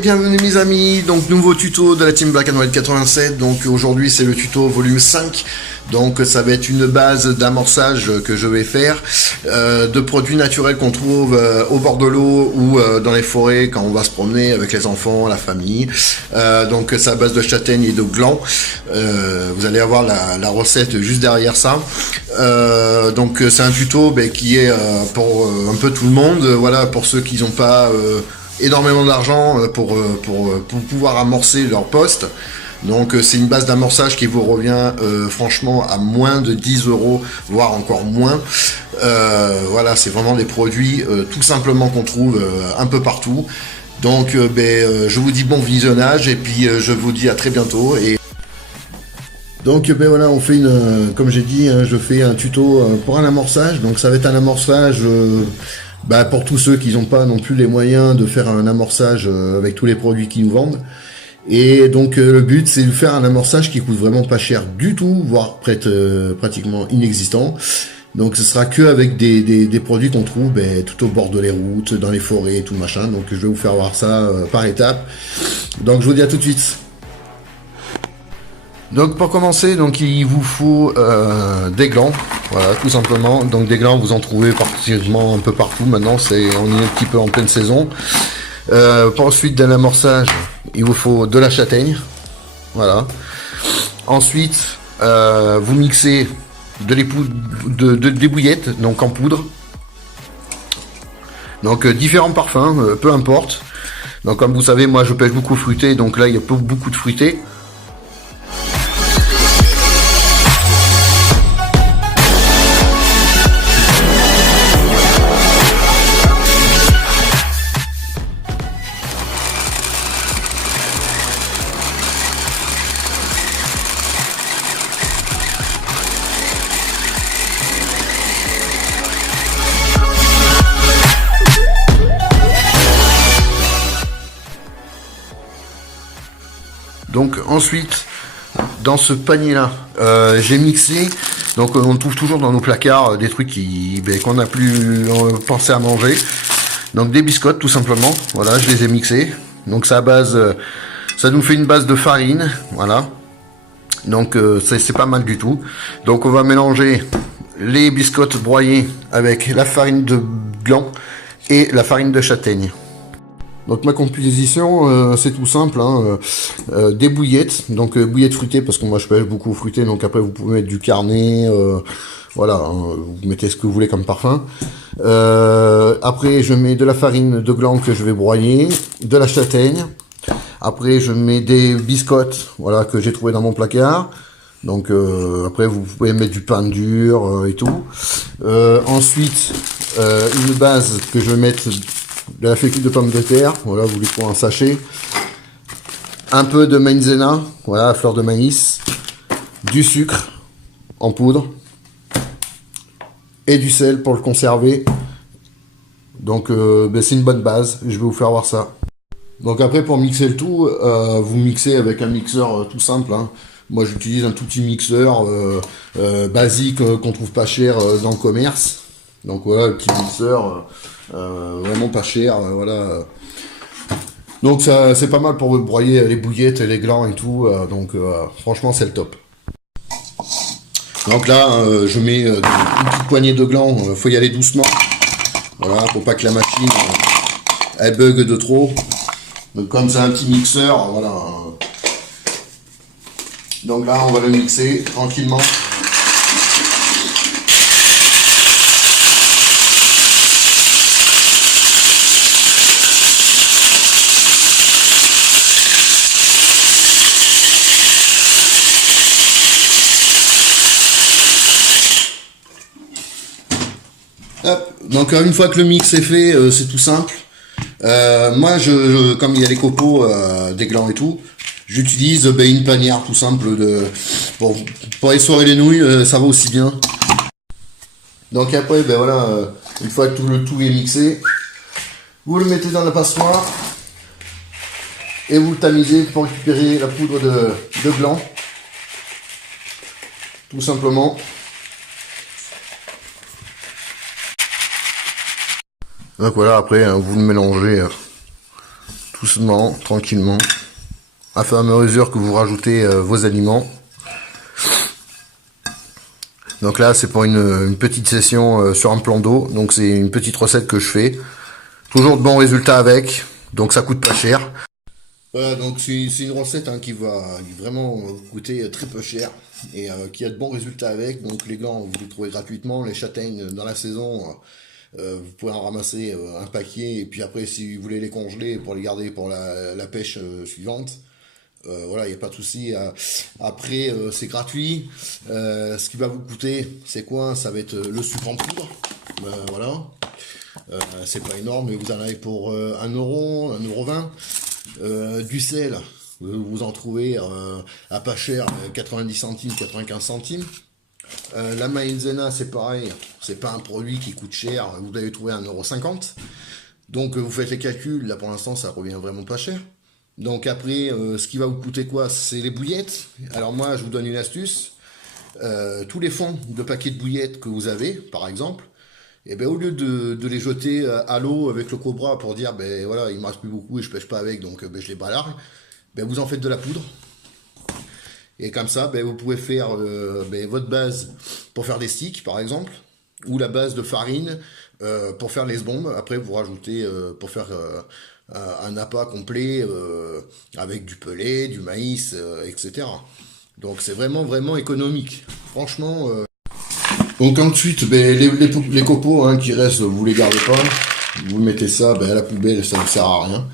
bienvenue mes amis, donc nouveau tuto de la team Black and White 87, donc aujourd'hui c'est le tuto volume 5, donc ça va être une base d'amorçage que je vais faire, de produits naturels qu'on trouve au bord de l'eau ou dans les forêts quand on va se promener avec les enfants, la famille, donc c'est à base de châtaigne et de gland, vous allez avoir la recette juste derrière ça, donc c'est un tuto qui est pour un peu tout le monde, voilà, pour ceux qui n'ont pas énormément d'argent pour pouvoir amorcer leur poste. Donc c'est une base d'amorçage qui vous revient franchement à moins de 10 €, voire encore moins. Voilà, c'est vraiment des produits tout simplement qu'on trouve un peu partout. Donc je vous dis bon visionnage et puis je vous dis à très bientôt. Et donc voilà, on fait comme j'ai dit, je fais un tuto pour un amorçage. Donc ça va être un amorçage pour tous ceux qui n'ont pas non plus les moyens de faire un amorçage avec tous les produits qu'ils nous vendent. Et donc le but c'est de faire un amorçage qui coûte vraiment pas cher du tout, voire pratiquement inexistant. Donc ce sera que avec des produits qu'on trouve tout au bord de les routes, dans les forêts et tout machin. Donc je vais vous faire voir ça par étapes. Donc je vous dis à tout de suite. Donc pour commencer, donc il vous faut des glands, voilà, tout simplement. Donc des glands, vous en trouvez pratiquement un peu partout. Maintenant, on est un petit peu en pleine saison. Pour ensuite d'un amorçage, il vous faut de la châtaigne, voilà. Ensuite, vous mixez des bouillettes, donc en poudre. Donc différents parfums, peu importe. Donc comme vous savez, moi je pêche beaucoup fruité, donc là il y a beaucoup de fruité. Donc ensuite, dans ce panier là, j'ai mixé, donc on trouve toujours dans nos placards des trucs qu'on n'a plus pensé à manger. Donc des biscottes tout simplement, voilà, je les ai mixés. Donc ça nous fait une base de farine, voilà. Donc c'est pas mal du tout. Donc on va mélanger les biscottes broyées avec la farine de gland et la farine de châtaigne. Donc ma composition c'est tout simple, hein, des bouillettes, donc bouillettes fruitées parce que moi je pêche beaucoup fruité, donc après vous pouvez mettre du carnet, voilà, hein, vous mettez ce que vous voulez comme parfum. Après je mets de la farine de gland que je vais broyer, de la châtaigne. Après je mets des biscottes, voilà, que j'ai trouvé dans mon placard. Donc après vous pouvez mettre du pain dur et tout. Ensuite une base que je vais mettre de la fécule de pommes de terre, voilà, vous lui prenez un sachet, un peu de maïzena, voilà, fleur de maïs, du sucre en poudre et du sel pour le conserver. Donc c'est une bonne base, je vais vous faire voir ça. Donc après pour mixer le tout, vous mixez avec un mixeur tout simple, hein. Moi j'utilise un tout petit mixeur basique qu'on trouve pas cher dans le commerce. Donc voilà, le petit mixeur vraiment pas cher, voilà. Donc ça c'est pas mal pour broyer les bouillettes, les glands et tout, donc franchement c'est le top. Donc là je mets une petite poignée de glands, faut y aller doucement, voilà, pour pas que la machine elle bug de trop. Donc comme c'est un petit mixeur, voilà. Donc là on va le mixer tranquillement. Hop. Donc une fois que le mix est fait, c'est tout simple. Moi, comme il y a les copeaux, des glands et tout, j'utilise une panière tout simple pour essorer les nouilles, ça va aussi bien. Donc après, voilà, une fois que le tout est mixé, vous le mettez dans la passoire et vous le tamisez pour récupérer la poudre de gland, tout simplement. Donc voilà, après vous le mélangez doucement, tranquillement, à fur et à mesure que vous rajoutez vos aliments. Donc là, c'est pour une petite session sur un plan d'eau. Donc c'est une petite recette que je fais. Toujours de bons résultats avec. Donc ça coûte pas cher. Voilà, donc c'est une recette qui va vraiment vous coûter très peu cher et qui a de bons résultats avec. Donc les glands, vous les trouvez gratuitement. Les châtaignes, dans la saison, vous pouvez en ramasser un paquet. Et puis après, si vous voulez les congeler pour les garder pour la pêche suivante, voilà, il n'y a pas de souci. Après, c'est gratuit. Ce qui va vous coûter, c'est quoi? Ça va être le sucre en poudre. Voilà. C'est pas énorme, mais vous en avez pour 1 euro, 1,20 €. Du sel, vous en trouvez à pas cher, 90 centimes, 95 centimes. La maïzena, c'est pareil, c'est pas un produit qui coûte cher, vous l'avez trouvé à 1,50 €. Donc vous faites les calculs, là pour l'instant ça revient vraiment pas cher. Donc après, ce qui va vous coûter quoi? C'est les bouillettes. Alors moi, je vous donne une astuce. Tous les fonds de paquets de bouillettes que vous avez, par exemple, et ben au lieu de les jeter à l'eau avec le cobra pour dire ben voilà, il me reste plus beaucoup et je pêche pas avec, donc ben, je les balargue, ben vous en faites de la poudre. Et comme ça, ben, vous pouvez faire ben, votre base pour faire des sticks, par exemple, ou la base de farine pour faire les bombes. Après, vous rajoutez pour faire un appât complet avec du pelé, du maïs, etc. Donc c'est vraiment vraiment économique. Franchement. Donc ensuite, ben, les copeaux qui restent, vous les gardez pas. Vous mettez ça ben, à la poubelle, ça ne sert à rien.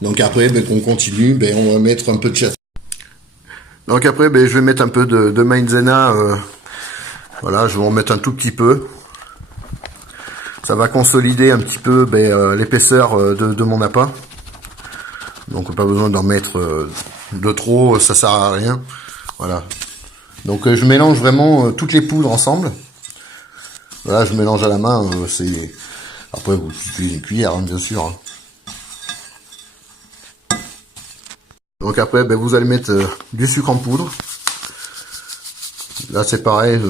Donc après, ben, qu'on continue, ben, on va mettre un peu de châtaigne. Donc après, ben, je vais mettre un peu de maïzena. Voilà, je vais en mettre un tout petit peu. Ça va consolider un petit peu ben, l'épaisseur de mon appât. Donc pas besoin d'en mettre de trop, ça sert à rien. Voilà. Donc je mélange vraiment toutes les poudres ensemble. Voilà, je mélange à la main. Après vous utilisez une cuillère, bien sûr. Donc après, ben, vous allez mettre du sucre en poudre. Là c'est pareil,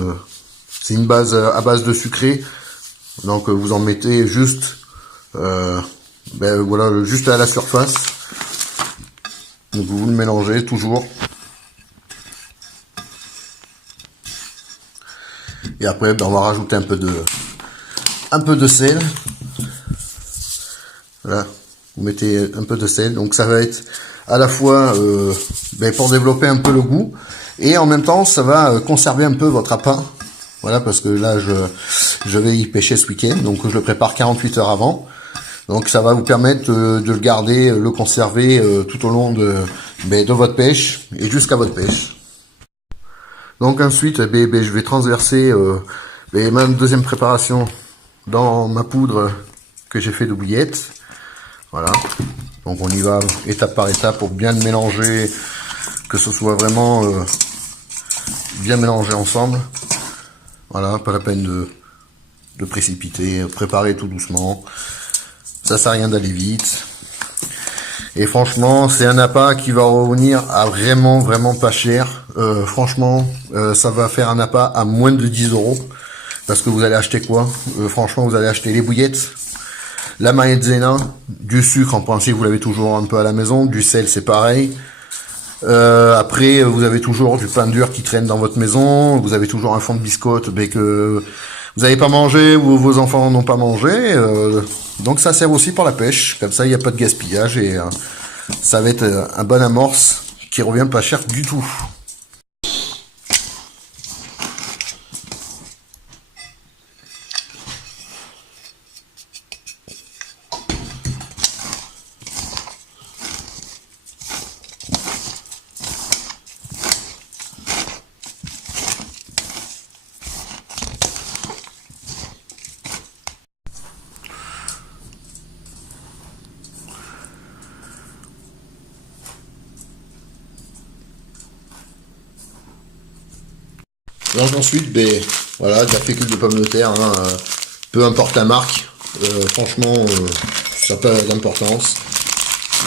c'est une base à base de sucré. Donc vous en mettez juste, ben, voilà, juste à la surface. Donc vous le mélangez toujours. Et après, ben, on va rajouter un peu de sel. Voilà, vous mettez un peu de sel. Donc ça va être à la fois ben, pour développer un peu le goût, et en même temps, ça va conserver un peu votre appât. Voilà, parce que là, je vais y pêcher ce week-end, donc je le prépare 48 heures avant. Donc ça va vous permettre de le garder, le conserver tout au long de votre pêche et jusqu'à votre pêche. Donc ensuite, je vais transverser ma deuxième préparation dans ma poudre que j'ai fait de bouillettes. Voilà. Donc on y va étape par étape pour bien le mélanger, que ce soit vraiment bien mélangé ensemble. Voilà, pas la peine de précipiter, préparer tout doucement. Ça sert à rien d'aller vite. Et franchement, c'est un appât qui va revenir à vraiment, vraiment pas cher. Franchement, ça va faire un appât à moins de 10 €. Parce que vous allez acheter quoi? Franchement, vous allez acheter les bouillettes, la maïzena, du sucre en principe, vous l'avez toujours un peu à la maison. Du sel, c'est pareil. Après, vous avez toujours du pain dur qui traîne dans votre maison. Vous avez toujours un fond de biscotte que vous n'avez pas mangé ou vos enfants n'ont pas mangé. Donc ça sert aussi pour la pêche. Comme ça, il n'y a pas de gaspillage et ça va être un bon amorce qui revient pas cher du tout. Donc ensuite, voilà, de la fécule de pomme de terre, peu importe la marque, franchement, ça n'a pas d'importance.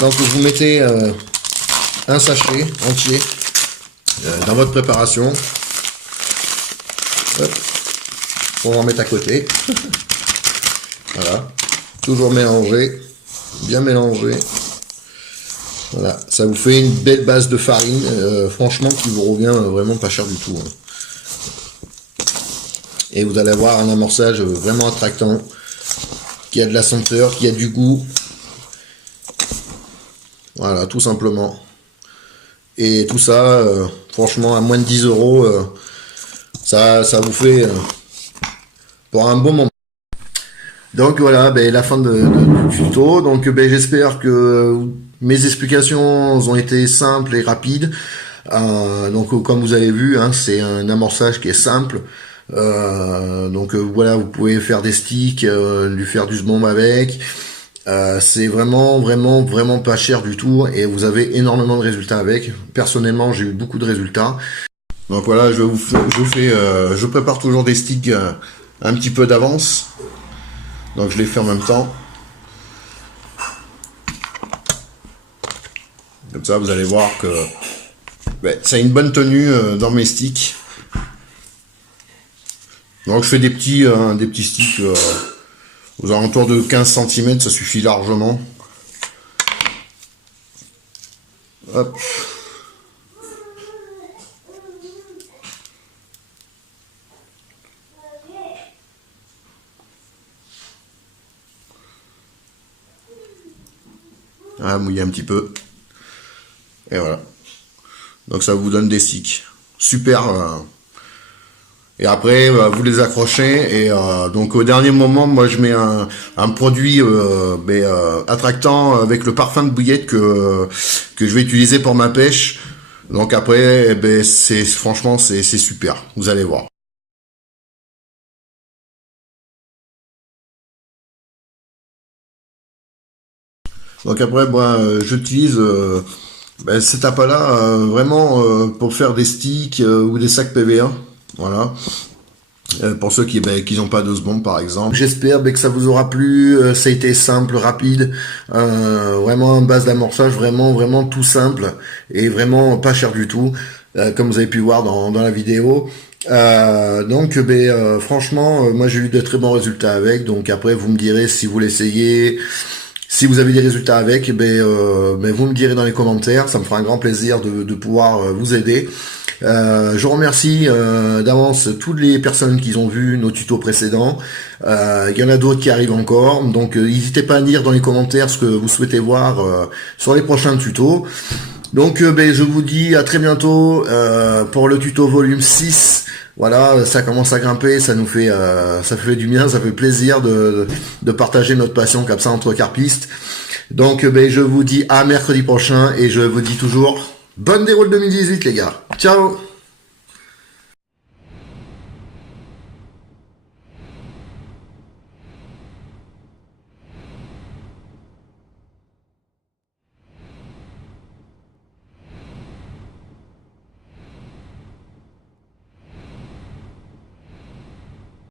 Donc vous mettez un sachet entier dans votre préparation. Hop, on va en mettre à côté. Voilà, toujours mélanger. bien mélangé. Voilà, ça vous fait une belle base de farine, franchement qui vous revient vraiment pas cher du tout. Hein. Et vous allez avoir un amorçage vraiment attractant, qui a de la senteur, qui a du goût. Voilà, tout simplement. Et tout ça, franchement, à moins de 10 euros, ça vous fait pour un bon moment. Donc voilà, ben, la fin du tuto. Donc ben, j'espère que mes explications ont été simples et rapides. Donc comme vous avez vu, hein, c'est un amorçage qui est simple. Donc voilà, vous pouvez faire des sticks, lui faire du sbomb avec. C'est vraiment pas cher du tout et vous avez énormément de résultats avec. Personnellement, j'ai eu beaucoup de résultats. Donc voilà, je prépare toujours des sticks un petit peu d'avance. Donc je les fais en même temps. Comme ça, vous allez voir que ça a une bonne tenue dans mes sticks. Donc je fais des petits sticks aux alentours de 15 cm, ça suffit largement. Hop. Ah, mouiller un petit peu. Et voilà. Donc ça vous donne des sticks. Super. Et après, vous les accrochez. Et donc au dernier moment, moi je mets un produit attractant avec le parfum de bouillette que je vais utiliser pour ma pêche. Donc après, franchement, c'est super. Vous allez voir. Donc après, j'utilise cet appât-là vraiment pour faire des sticks ou des sacs PVA. Voilà. Pour ceux qui n'ont pas de sbomb par exemple. J'espère que ça vous aura plu. Ça a été simple, rapide. Vraiment base d'amorçage, vraiment tout simple et vraiment pas cher du tout. Comme vous avez pu voir dans la vidéo. Donc franchement, moi j'ai eu de très bons résultats avec. Donc après vous me direz si vous l'essayez. Si vous avez des résultats avec, vous me direz dans les commentaires, ça me fera un grand plaisir de pouvoir vous aider. Je remercie d'avance toutes les personnes qui ont vu nos tutos précédents. Il y en a d'autres qui arrivent encore, donc n'hésitez pas à dire dans les commentaires ce que vous souhaitez voir sur les prochains tutos. Donc je vous dis à très bientôt pour le tuto volume 6. Voilà, ça commence à grimper, ça fait du bien, ça fait plaisir de partager notre passion comme ça entre carpistes. Donc je vous dis à mercredi prochain et je vous dis toujours bonne déroule 2018 les gars. Ciao.